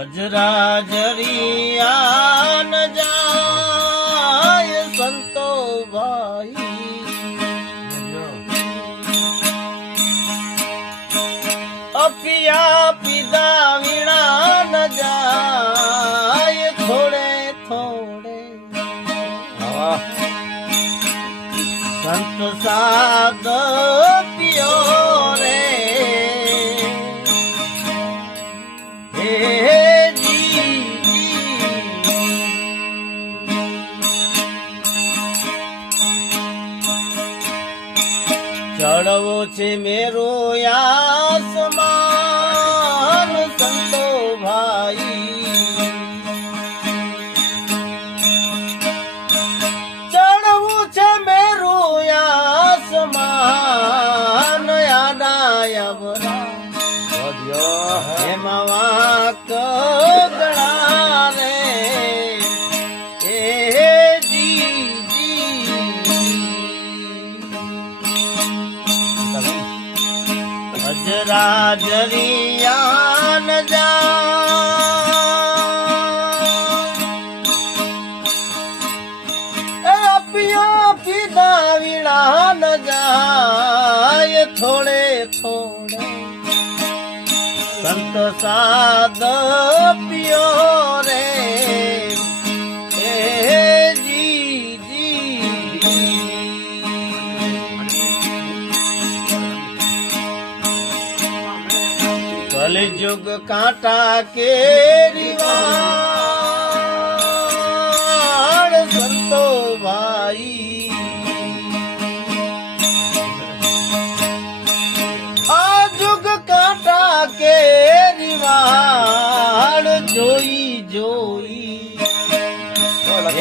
અજરાજરિયા ન જાય સંતો ભાઈ, અપિયા પીધા વીણા ન જાય થોડે થોડે, સંત સાદ પિયો રે ચડવો છે મેરો આસમાન સંતો ભાઈ, ચડવું છે મેરો આસમાન યાદાયવરા એમાં વાક ગણા રે અજરાજરિયા ન જાય, અપિયા પીધા વીણા ન જાય થોડે થોડે, સંત સાદ પિયો રે કલયુગ કાંટા કેરીવાળ સંતો ભાઈ, આ જુગ કાંટા કેરીવાળ જોઈ જોઈ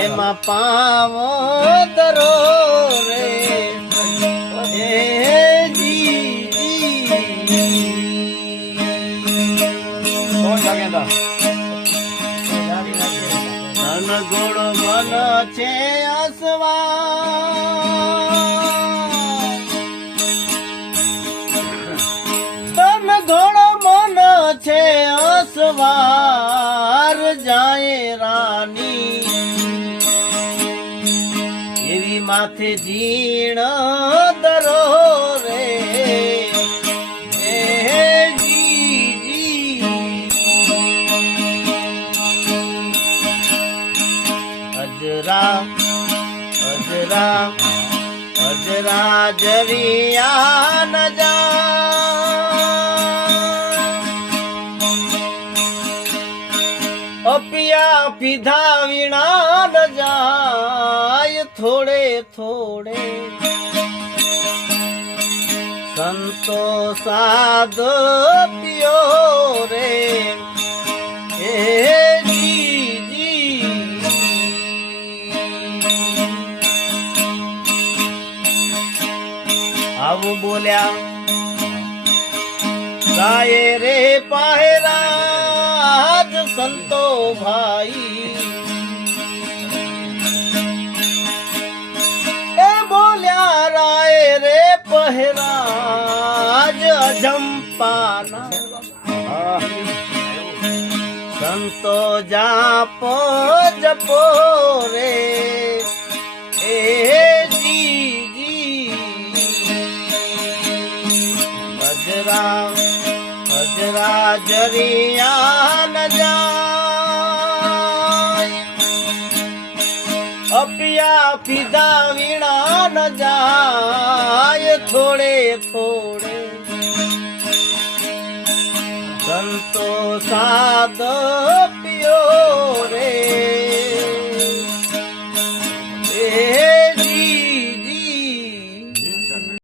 એમાં પાવ દરો રે ધન ગુણ મન છે અસવાર, ધન ગુણ મન છે અસવાર જાય રાની, એવી માથે જીણ દરો રે અજરાજરિયા ન જાય, અપિયા પીધા વીણા ન જાય થોડે થોડે, સંતો સાદ પિયો રે આવું બોલ્યા ગાયે રે પહેરાજ સંતો ભાઈ, એ બોલ્યા રાય રે પહેરાજ અજંપાના, સંતો જાપો જપો રે અજરાજરિયા ન જાય, અપિયા પીધા વીણા ન જાય થોડે થોડે, સંતો સાદ